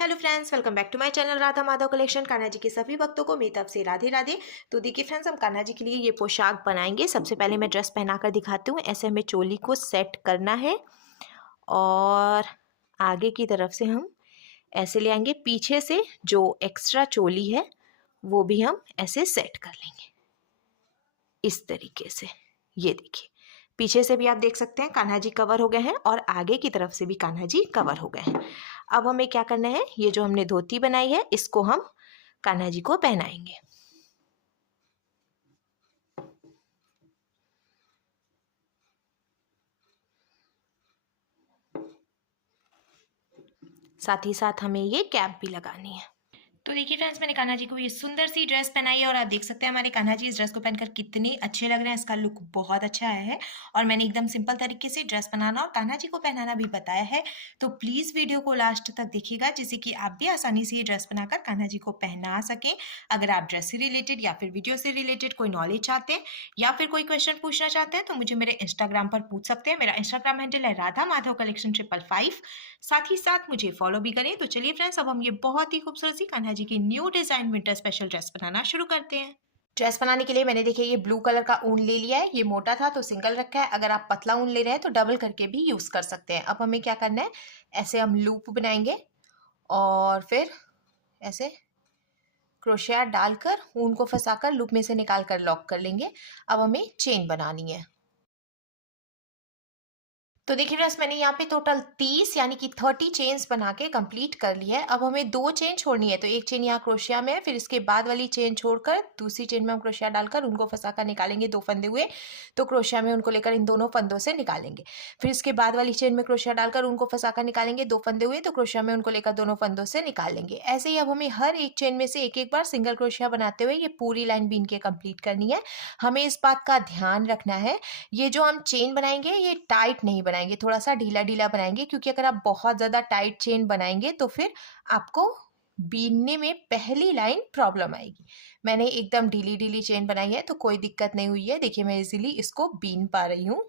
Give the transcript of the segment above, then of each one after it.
Hello friends, welcome back to my channel Radha Madhav collection. Kanha ji के सभी भक्तों को मेरी तरफ से राधे राधे। तो देखिए फ्रेंड्स, हम कान्हा जी के लिए ये पोशाक बनाएंगे। सबसे पहले मैं ड्रेस पहनाकर दिखाती हूँ। ऐसे हमें चोली को सेट करना है और आगे की तरफ से हम ऐसे ले आएंगे। पीछे से जो एक्स्ट्रा चोली है वो भी हम ऐसे सेट कर लेंगे इस तरीके से। ये देखिए, पीछे से भी आप देख सकते हैं कान्हा जी कवर हो गए हैं और आगे की तरफ से भी कान्हा जी कवर हो गए हैं। अब हमें क्या करना है, ये जो हमने धोती बनाई है इसको हम कान्हा जी को पहनाएंगे। साथ ही साथ हमें ये कैप भी लगानी है। तो देखिए फ्रेंड्स, मैंने कान्हा जी को ये सुंदर सी ड्रेस पहनाई है और आप देख सकते हैं हमारे कान्हा जी इस ड्रेस को पहनकर कितने अच्छे लग रहे हैं। इसका लुक बहुत अच्छा आया है और मैंने एकदम सिंपल तरीके से ड्रेस बनाना और कान्हा जी को पहनाना भी बताया है। तो प्लीज़ वीडियो को लास्ट तक देखिएगा, जिससे कि आप भी आसानी से ये ड्रेस बनाकर कान्हा जी को पहना सकें। अगर आप ड्रेस से रिलेटेड या फिर वीडियो से रिलेटेड कोई नॉलेज चाहते हैं या फिर कोई क्वेश्चन पूछना चाहते हैं तो मुझे मेरे इंस्टाग्राम पर पूछ सकते हैं। मेरा इंस्टाग्राम हैंडल है राधा माधव कलेक्शन 555। साथ ही साथ मुझे फॉलो भी करें। तो चलिए फ्रेंड्स, अब हम ये बहुत ही खूबसूरत सी कान्हा जी की new design winter special dress बनाना शुरू करते हैं। ड्रेस बनाने के लिए मैंने देखिए ये ब्लू कलर का ऊन ले लिया है। ये मोटा था तो सिंगल रखा है। अगर आप पतला ऊन ले रहे हैं तो डबल करके भी यूज कर सकते हैं। अब हमें क्या करना है, ऐसे हम लूप बनाएंगे और फिर ऐसे क्रोशिया डालकर ऊन को फंसाकर लूप में से निकाल कर लॉक कर लेंगे। अब हमें चेन बनानी है। तो देखिए फ्रेंड्स, मैंने यहाँ पे टोटल 30 यानी कि 30 चेन्स बना के कंप्लीट कर ली है। अब हमें 2 चेन छोड़नी है। तो एक चेन यहाँ क्रोशिया में है, फिर इसके बाद वाली चेन छोड़कर दूसरी चेन में हम क्रोशिया डालकर उनको फंसा कर निकालेंगे। 2 फंदे हुए तो क्रोशिया में उनको लेकर इन दोनों फंदों से निकालेंगे। फिर इसके बाद वाली चेन में क्रोशिया डालकर उनको फंसा कर निकालेंगे। 2 फंदे हुए तो क्रोशिया में उनको लेकर दोनों फंदों से निकाल लेंगे। ऐसे ही अब हमें हर एक चेन में से एक एक बार सिंगल क्रोशिया बनाते हुए ये पूरी लाइन बीन के कंप्लीट करनी है। हमें इस बात का ध्यान रखना है, ये जो हम चेन बनाएंगे ये टाइट नहीं बनाएंगे, थोड़ा सा ढीला ढीला बनाएंगे, क्योंकि अगर आप बहुत ज़्यादा टाइट चेन बनाएंगे तो फिर आपको बीनने में पहली लाइन प्रॉब्लम आएगी। मैंने एकदम ढीली ढीली चेन बनाई है तो कोई दिक्कत नहीं हुई है। देखिए मैं इजीली इसको बीन पा रही हूँ।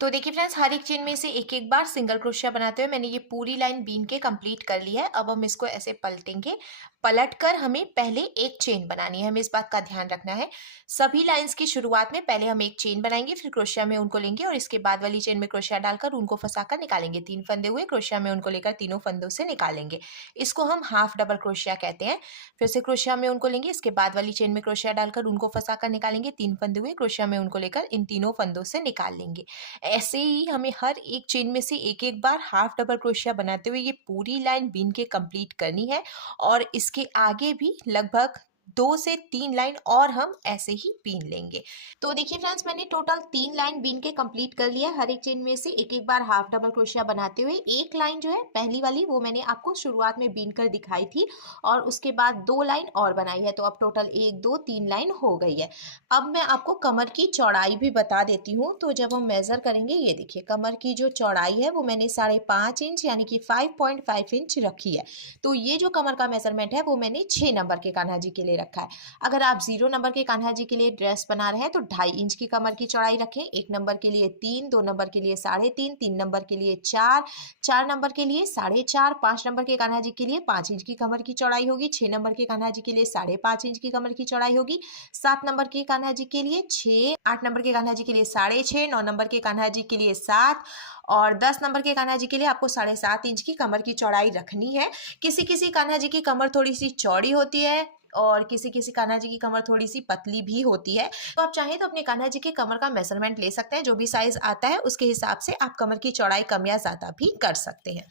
तो देखिए फ्रेंड्स, हर एक चेन में से एक एक बार सिंगल क्रोशिया बनाते हुए मैंने ये पूरी लाइन बीन के कंप्लीट कर ली है। अब हम इसको ऐसे पलटेंगे। पलटकर हमें पहले एक चेन बनानी है। हमें इस बात का ध्यान रखना है, सभी लाइंस की शुरुआत में पहले हम एक चेन बनाएंगे, फिर क्रोशिया में उनको लेंगे और इसके बाद वाली चेन में क्रोशिया डालकर उनको फंसाकर निकालेंगे। 3 फंदे हुए, क्रोशिया में उनको लेकर तीनों फंदों से निकालेंगे। इसको हम हाफ डबल क्रोशिया कहते हैं। फिर से क्रोशिया में उनको लेंगे, इसके बाद वाली चेन में क्रोशिया डालकर उनको फंसाकर निकालेंगे। 3 फंदे हुए, क्रोशिया में उनको लेकर इन तीनों फंदों से निकाल लेंगे। ऐसे ही हमें हर एक चेन में से एक एक बार हाफ डबल क्रोशिया बनाते हुए ये पूरी लाइन बीन के कंप्लीट करनी है और इसके आगे भी लगभग 2 से 3 लाइन और हम ऐसे ही बीन लेंगे। तो देखिए फ्रेंड्स, मैंने टोटल 3 लाइन बीन के कंप्लीट कर लिया। हर एक चेन में से एक एक बार हाफ डबल क्रोशिया बनाते हुए एक लाइन जो है पहली वाली वो मैंने आपको शुरुआत में बीन कर दिखाई थी और उसके बाद 2 लाइन और बनाई है। तो अब टोटल 1 2 3 लाइन हो गई है। अब मैं आपको कमर की चौड़ाई भी बता देती हूँ। तो जब हम मेज़र करेंगे, ये देखिए कमर की जो चौड़ाई है वो मैंने 5.5 इंच यानी कि 5.5 इंच रखी है। तो ये जो कमर का मेजरमेंट है वो मैंने 6 नंबर के कान्हा जी के लिए रखा है। अगर आप 0 नंबर के कान्हा जी के लिए ड्रेस बना रहे हैं तो 2.5 इंच की कमर की चौड़ाई रखें। 1 नंबर के लिए 3, 2 नंबर के लिए 3.5, 3 नंबर के लिए 4, 4 नंबर के लिए 4.5, 5 नंबर के कान्हा जी के लिए 5 इंच की कमर की चौड़ाई होगी। 6 नंबर के कान्हा जी के लिए 5.5 इंच की कमर की चौड़ाई होगी। 7 नंबर के कान्हा जी के लिए 6, 8 नंबर के कान्हा जी के लिए 6.5, 9 नंबर के कान्हा जी के लिए 7 और 10 नंबर के कान्हा जी के लिए आपको 7.5 इंच की कमर की चौड़ाई रखनी है। किसी किसी कान्हा जी की कमर थोड़ी सी चौड़ी होती है और किसी किसी कान्हा जी की कमर थोड़ी सी पतली भी होती है। तो आप चाहें तो अपने कान्हा जी के कमर का मेजरमेंट ले सकते हैं। जो भी साइज आता है उसके हिसाब से आप कमर की चौड़ाई कम या ज़्यादा भी कर सकते हैं।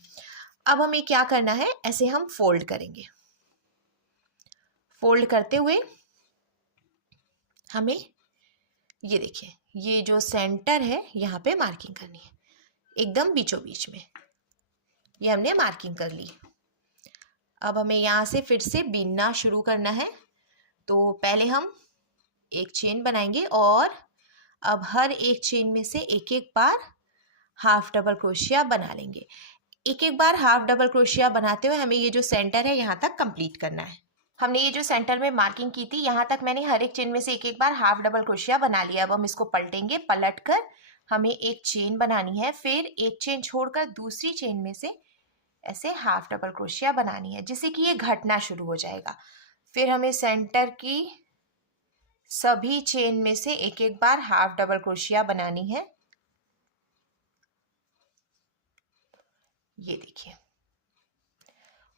अब हमें क्या करना है, ऐसे हम फोल्ड करेंगे। फोल्ड करते हुए हमें ये देखिए, ये जो सेंटर है यहाँ पे मार्किंग करनी है, एकदम बीचों बीच में। ये हमने मार्किंग कर ली। अब हमें यहाँ से फिर से बीनना शुरू करना है। तो पहले हम एक चेन बनाएंगे और अब हर एक चेन में से एक एक बार हाफ डबल क्रोशिया बना लेंगे। एक एक बार हाफ डबल क्रोशिया बनाते हुए हमें ये जो सेंटर है यहाँ तक कंप्लीट करना है। हमने ये जो सेंटर में मार्किंग की थी यहाँ तक मैंने हर एक चेन में से एक एक बार हाफ डबल क्रोशिया बना लिया। अब हम इसको पलटेंगे। पलट कर हमें एक चेन बनानी है, फिर एक चेन छोड़कर दूसरी चेन में से ऐसे हाफ डबल क्रोशिया बनानी है जिससे कि ये घटना शुरू हो जाएगा। फिर हमें सेंटर की सभी चेन में से एक एक बार हाफ डबल क्रोशिया बनानी है। ये देखिए,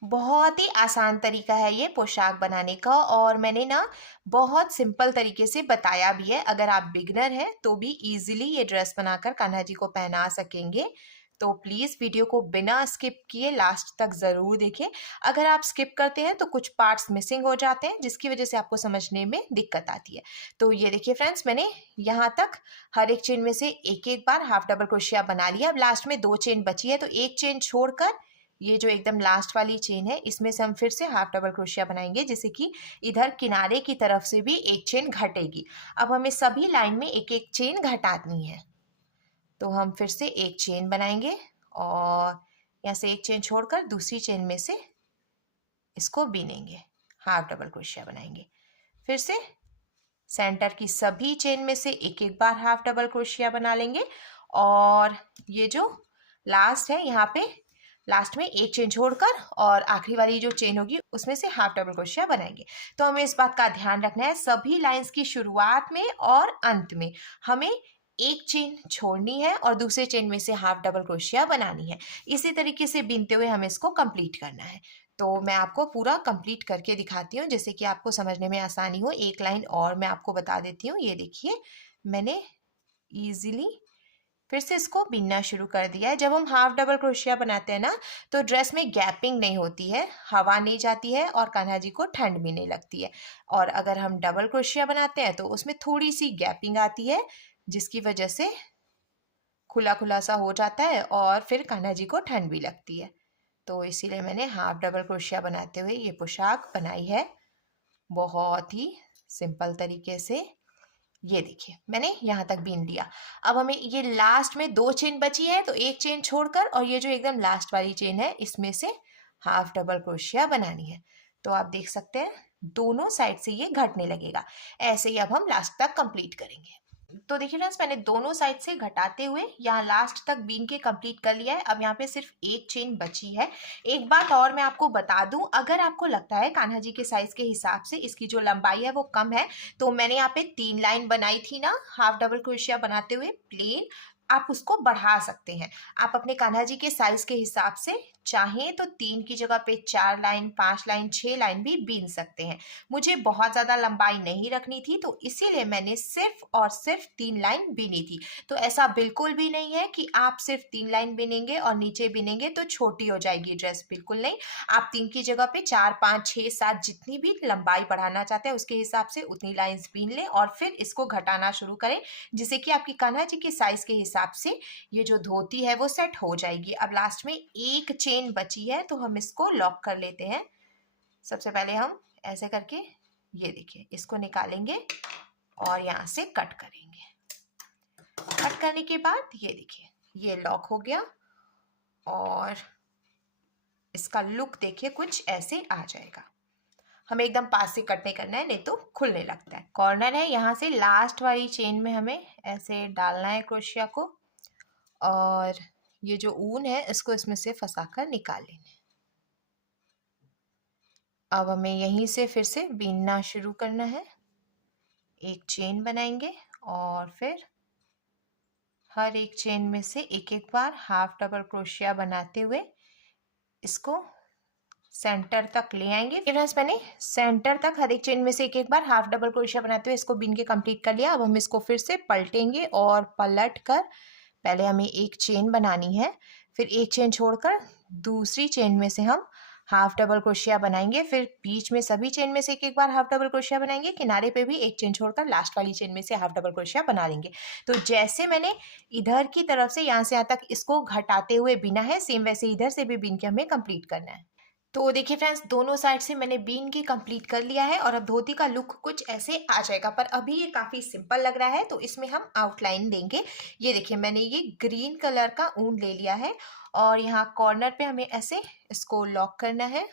बहुत ही आसान तरीका है ये पोशाक बनाने का, और मैंने ना बहुत सिंपल तरीके से बताया भी है। अगर आप बिगनर हैं तो भी इजीली ये ड्रेस बनाकर कान्हा जी को पहना सकेंगे। तो प्लीज़ वीडियो को बिना स्किप किए लास्ट तक ज़रूर देखें। अगर आप स्किप करते हैं तो कुछ पार्ट्स मिसिंग हो जाते हैं जिसकी वजह से आपको समझने में दिक्कत आती है। तो ये देखिए फ्रेंड्स, मैंने यहाँ तक हर एक चेन में से एक एक बार हाफ डबल क्रोशिया बना लिया। अब लास्ट में 2 चेन बची है, तो एक चेन छोड़कर ये जो एकदम लास्ट वाली चेन है इसमें से हम फिर से हाफ डबल क्रोशिया बनाएंगे, जिससे कि इधर किनारे की तरफ से भी एक चेन घटेगी। अब हमें सभी लाइन में एक एक चेन घटानी है। तो हम फिर से एक चेन बनाएंगे और यहाँ से एक चेन छोड़कर दूसरी चेन में से इसको बीनेंगे, हाफ डबल क्रोशिया बनाएंगे। फिर से सेंटर की सभी चेन में से एक एक बार हाफ डबल क्रोशिया बना लेंगे, और ये जो लास्ट है यहाँ पे लास्ट में एक चेन छोड़कर और आखिरी वाली जो चेन होगी उसमें से हाफ डबल क्रोशिया बनाएंगे। तो हमें इस बात का ध्यान रखना है, सभी लाइंस की शुरुआत में और अंत में हमें एक चेन छोड़नी है और दूसरे चेन में से हाफ डबल क्रोशिया बनानी है। इसी तरीके से बीनते हुए हमें इसको कंप्लीट करना है। तो मैं आपको पूरा कंप्लीट करके दिखाती हूँ जिससे कि आपको समझने में आसानी हो। एक लाइन और मैं आपको बता देती हूँ। ये देखिए, मैंने इजीली फिर से इसको बीनना शुरू कर दिया है। जब हम हाफ डबल क्रोशिया बनाते हैं ना, तो ड्रेस में गैपिंग नहीं होती है, हवा नहीं जाती है और कान्हा जी को ठंड भी नहीं लगती है। और अगर हम डबल क्रोशिया बनाते हैं तो उसमें थोड़ी सी गैपिंग आती है जिसकी वजह से खुला खुला सा हो जाता है और फिर कान्हा जी को ठंड भी लगती है। तो इसीलिए मैंने हाफ डबल क्रोशिया बनाते हुए ये पोशाक बनाई है बहुत ही सिंपल तरीके से। ये देखिए, मैंने यहाँ तक बीन लिया। अब हमें ये लास्ट में 2 चेन बची है, तो एक चेन छोड़कर और ये जो एकदम लास्ट वाली चेन है इसमें से हाफ डबल क्रोशिया बनानी है। तो आप देख सकते हैं दोनों साइड से ये घटने लगेगा। ऐसे ही अब हम लास्ट तक कंप्लीट करेंगे। तो देखिए फ्रेंड्स, मैंने दोनों साइड से घटाते हुए यहाँ लास्ट तक बीन के कंप्लीट कर लिया है। अब यहाँ पे सिर्फ एक चेन बची है। एक बात और मैं आपको बता दूं, अगर आपको लगता है कान्हा जी के साइज के हिसाब से इसकी जो लंबाई है वो कम है, तो मैंने यहाँ पे 3 लाइन बनाई थी ना हाफ डबल क्रोशिया बनाते हुए प्लेन, आप उसको बढ़ा सकते हैं। आप अपने कान्हा जी के साइज के हिसाब से चाहें तो 3 की जगह पे 4 लाइन, 5 लाइन, 6 लाइन भी बीन सकते हैं। मुझे बहुत ज़्यादा लंबाई नहीं रखनी थी तो इसीलिए मैंने सिर्फ और सिर्फ 3 लाइन बीनी थी। तो ऐसा बिल्कुल भी नहीं है कि आप सिर्फ 3 लाइन बीनेंगे और नीचे बीनेंगे तो छोटी हो जाएगी ड्रेस, बिल्कुल नहीं। आप 3 की जगह पे 4, 5, 6, 7 जितनी भी लंबाई बढ़ाना चाहते हैं उसके हिसाब से उतनी लाइन्स बीन लें और फिर इसको घटाना शुरू करें, जिससे कि आपकी कान्हा जी के साइज के हिसाब से ये जो धोती है वो सेट हो जाएगी। अब लास्ट में एक चेन बची है तो हम इसको लॉक कर लेते हैं। सबसे पहले हम ऐसे करके ये देखिए इसको निकालेंगे और यहाँ से कट करेंगे। कट करने के बाद ये देखिए ये लॉक हो गया और इसका लुक देखिए कुछ ऐसे आ जाएगा। हमें एकदम पास से कट नहीं करना है, नहीं तो खुलने लगता है। कॉर्नर है, यहाँ से लास्ट वाली चेन में हमें ऐसे डालना है क्रोशिया को और ये जो ऊन है इसको इसमें से फंसाकर निकाल लेना है। अब हमें यहीं से फिर से बीनना शुरू करना है। एक चेन बनाएंगे और फिर हर एक चेन में से एक एक बार हाफ डबल क्रोशिया बनाते हुए इसको सेंटर तक ले आएंगे। फ्रेंड्स, मैंने सेंटर तक हर एक चेन में से एक एक बार हाफ डबल क्रोशिया बनाते हुए इसको बीन के कंप्लीट कर लिया। अब हम इसको फिर से पलटेंगे और पलट कर पहले हमें एक चेन बनानी है, फिर एक चेन छोड़कर दूसरी चेन में से हम हाफ डबल क्रोशिया बनाएंगे, फिर बीच में सभी चेन में से एक एक बार हाफ डबल क्रोशिया बनाएंगे, किनारे पे भी एक चेन छोड़कर लास्ट वाली चेन में से हाफ डबल क्रोशिया बना लेंगे। तो जैसे मैंने इधर की तरफ से यहाँ से यहाँ तक इसको घटाते हुए बिना है, सेम वैसे इधर से भी बीन के हमें कंप्लीट करना है। तो देखिए फ्रेंड्स, दोनों साइड से मैंने बीन के कंप्लीट कर लिया है और अब धोती का लुक कुछ ऐसे आ जाएगा, पर अभी ये काफ़ी सिंपल लग रहा है तो इसमें हम आउटलाइन देंगे। ये देखिए मैंने ये ग्रीन कलर का ऊन ले लिया है और यहाँ कॉर्नर पे हमें ऐसे इसको लॉक करना है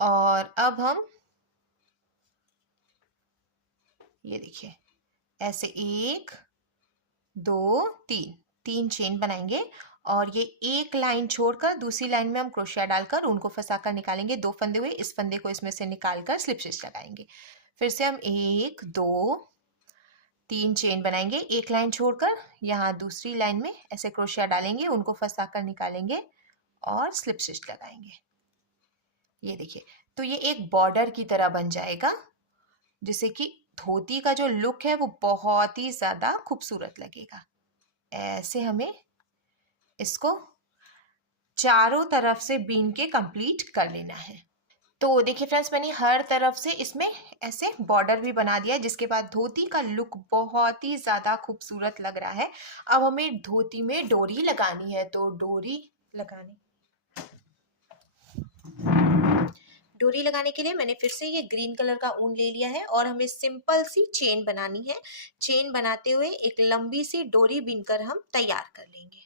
और अब हम ये देखिए ऐसे 1, 2, 3 चेन बनाएंगे और ये एक लाइन छोड़कर दूसरी लाइन में हम क्रोशिया डालकर ऊन को फंसाकर निकालेंगे। 2 फंदे हुए, इस फंदे को इसमें से निकालकर स्लिप स्टिच लगाएंगे। फिर से हम 1 2 3 चेन बनाएंगे, एक लाइन छोड़कर यहाँ दूसरी लाइन में ऐसे क्रोशिया डालेंगे, उनको फंसाकर निकालेंगे और स्लिप स्टिच लगाएंगे। ये देखिए, तो ये एक बॉर्डर की तरह बन जाएगा, जिससे कि धोती का जो लुक है वो बहुत ही ज़्यादा खूबसूरत लगेगा। ऐसे हमें इसको चारों तरफ से बीन के कंप्लीट कर लेना है। तो देखिए फ्रेंड्स, मैंने हर तरफ से इसमें ऐसे बॉर्डर भी बना दिया है, जिसके बाद धोती का लुक बहुत ही ज़्यादा खूबसूरत लग रहा है। अब हमें धोती में डोरी लगानी है, तो डोरी लगाने के लिए मैंने फिर से ये ग्रीन कलर का ऊन ले लिया है और हमें सिंपल सी चेन बनानी है। चेन बनाते हुए एक लंबी सी डोरी बीनकर हम तैयार कर लेंगे।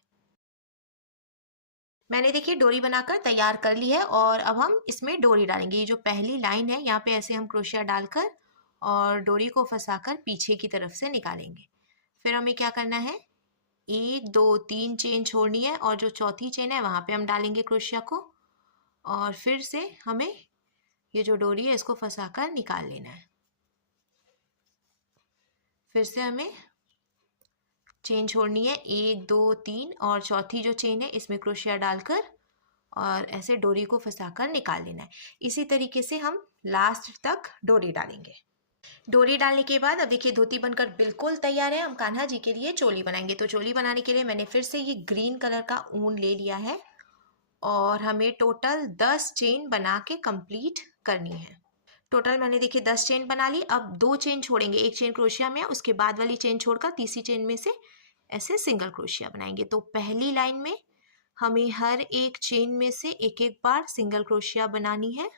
मैंने देखिए डोरी बनाकर तैयार कर ली है और अब हम इसमें डोरी डालेंगे। ये जो पहली लाइन है, यहाँ पे ऐसे हम क्रोशिया डालकर और डोरी को फंसाकर पीछे की तरफ से निकालेंगे। फिर हमें क्या करना है, 1 2 3 चेन छोड़नी है और जो चौथी चेन है वहाँ पे हम डालेंगे क्रोशिया को और फिर से हमें ये जो डोरी है इसको फंसाकर निकाल लेना है। फिर से हमें चेन छोड़नी है, 1 2 3 और चौथी जो चेन है इसमें क्रोशिया डालकर और ऐसे डोरी को फंसाकर निकाल लेना है। इसी तरीके से हम लास्ट तक डोरी डालेंगे। डोरी डालने के बाद अब देखिए धोती बनकर बिल्कुल तैयार है। हम कान्हा जी के लिए चोली बनाएंगे। तो चोली बनाने के लिए मैंने फिर से ये ग्रीन कलर का ऊन ले लिया है और हमें टोटल 10 चेन बना के कंप्लीट करनी है। टोटल मैंने देखिए 10 चेन बना ली। अब 2 चेन छोड़ेंगे, एक चेन क्रोशिया में, उसके बाद वाली चेन छोड़कर तीसरी चेन में से ऐसे सिंगल क्रोशिया बनाएंगे। तो पहली लाइन में हमें हर एक चेन में से एक एक बार सिंगल क्रोशिया बनानी है।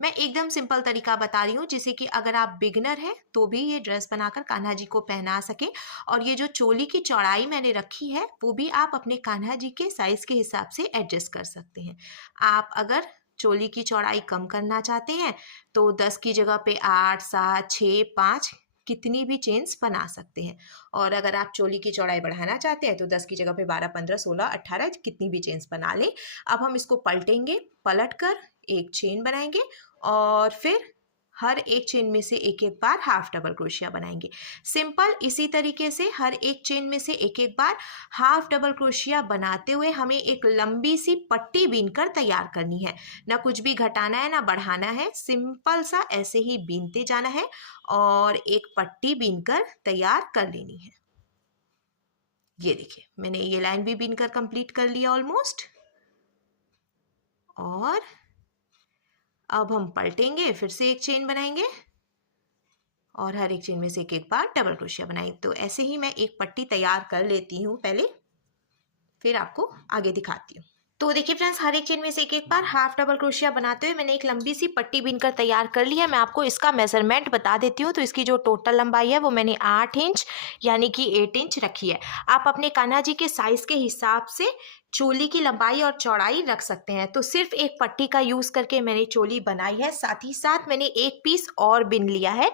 मैं एकदम सिंपल तरीका बता रही हूँ, जिससे कि अगर आप बिगनर हैं तो भी ये ड्रेस बनाकर कान्हा जी को पहना सके। और ये जो चोली की चौड़ाई मैंने रखी है वो भी आप अपने कान्हा जी के साइज के हिसाब से एडजस्ट कर सकते हैं। आप अगर चोली की चौड़ाई कम करना चाहते हैं तो 10 की जगह पे 8 7 6 5 कितनी भी चेन्स बना सकते हैं। और अगर आप चोली की चौड़ाई बढ़ाना चाहते हैं तो 10 की जगह पे 12 15 16 18 कितनी भी चेन्स बना लें। अब हम इसको पलटेंगे, पलट कर एक चेन बनाएंगे और फिर हर एक चेन में से एक एक बार हाफ डबल क्रोशिया बनाएंगे। सिंपल इसी तरीके से हर एक चेन में से एक एक बार हाफ डबल क्रोशिया बनाते हुए हमें एक लंबी सी पट्टी बीनकर तैयार करनी है। ना कुछ भी घटाना है ना बढ़ाना है, सिंपल सा ऐसे ही बीनते जाना है और एक पट्टी बीनकर तैयार कर लेनी है। ये देखिए मैंने ये लाइन भी बीनकर कंप्लीट कर लिया ऑलमोस्ट। और अब हम पलटेंगे, फिर से एक चेन बनाएंगे और हर एक चेन में से एक एक बार डबल क्रोशिया बनाएंगे। तो ऐसे ही मैं एक पट्टी तैयार कर लेती हूँ पहले, फिर आपको आगे दिखाती हूँ। तो देखिए फ्रेंड्स, हर एक चेन में से एक एक बार हाफ डबल क्रोशिया बनाते हुए मैंने एक लंबी सी पट्टी बीनकर तैयार कर ली है। मैं आपको इसका मेजरमेंट बता देती हूँ। तो इसकी जो टोटल लंबाई है वो मैंने 8 इंच यानी कि 8 इंच रखी है। आप अपने कान्हा जी के साइज के हिसाब से चोली की लंबाई और चौड़ाई रख सकते हैं। तो सिर्फ एक पट्टी का यूज़ करके मैंने चोली बनाई है, साथ ही साथ मैंने एक पीस और बिन लिया है।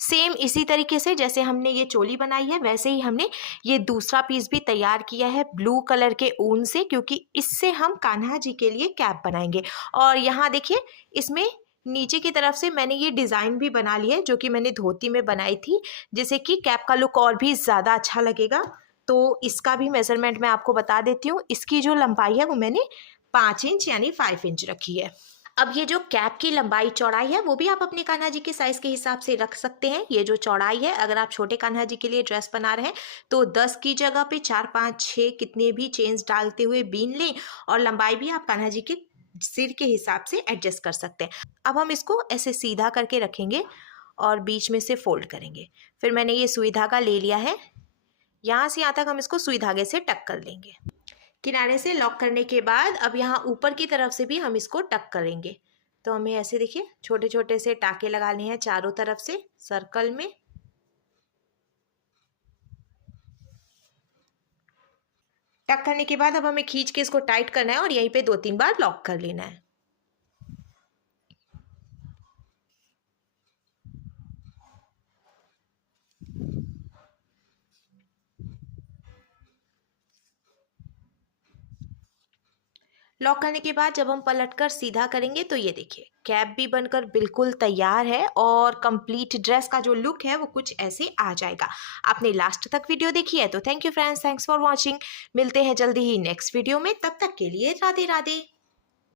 सेम इसी तरीके से जैसे हमने ये चोली बनाई है वैसे ही हमने ये दूसरा पीस भी तैयार किया है ब्लू कलर के ऊन से, क्योंकि इससे हम कान्हा जी के लिए कैप बनाएंगे। और यहाँ देखिए इसमें नीचे की तरफ से मैंने ये डिज़ाइन भी बना ली है जो कि मैंने धोती में बनाई थी, जिससे कि कैप का लुक और भी ज़्यादा अच्छा लगेगा। तो इसका भी मेजरमेंट मैं आपको बता देती हूँ। इसकी जो लंबाई है वो मैंने 5 इंच यानी 5 इंच रखी है। अब ये जो कैप की लंबाई चौड़ाई है वो भी आप अपने कान्हा जी के साइज के हिसाब से रख सकते हैं। ये जो चौड़ाई है, अगर आप छोटे कान्हा जी के लिए ड्रेस बना रहे हैं तो 10 की जगह पे 4 5 6 कितने भी चेन्स डालते हुए बीन लें और लंबाई भी आप कान्हा जी के सिर के हिसाब से एडजस्ट कर सकते हैं। अब हम इसको ऐसे सीधा करके रखेंगे और बीच में से फोल्ड करेंगे। फिर मैंने ये सुई धागा ले लिया है, यहाँ से यहाँ तक हम इसको सुई धागे से टक कर लेंगे। किनारे से लॉक करने के बाद अब यहाँ ऊपर की तरफ से भी हम इसको टक करेंगे। तो हमें ऐसे देखिए छोटे छोटे से टाके लगाने हैं चारों तरफ से सर्कल में। टक करने के बाद अब हमें खींच के इसको टाइट करना है और यहीं पे 2-3 बार लॉक कर लेना है। लॉक करने के बाद जब हम पलटकर सीधा करेंगे तो ये देखिए कैप भी बनकर बिल्कुल तैयार है और कंप्लीट ड्रेस का जो लुक है वो कुछ ऐसे आ जाएगा। आपने लास्ट तक वीडियो देखी है तो thank you friends, thanks for watching. मिलते हैं जल्दी ही नेक्स्ट वीडियो में, तब तक के लिए राधे राधे।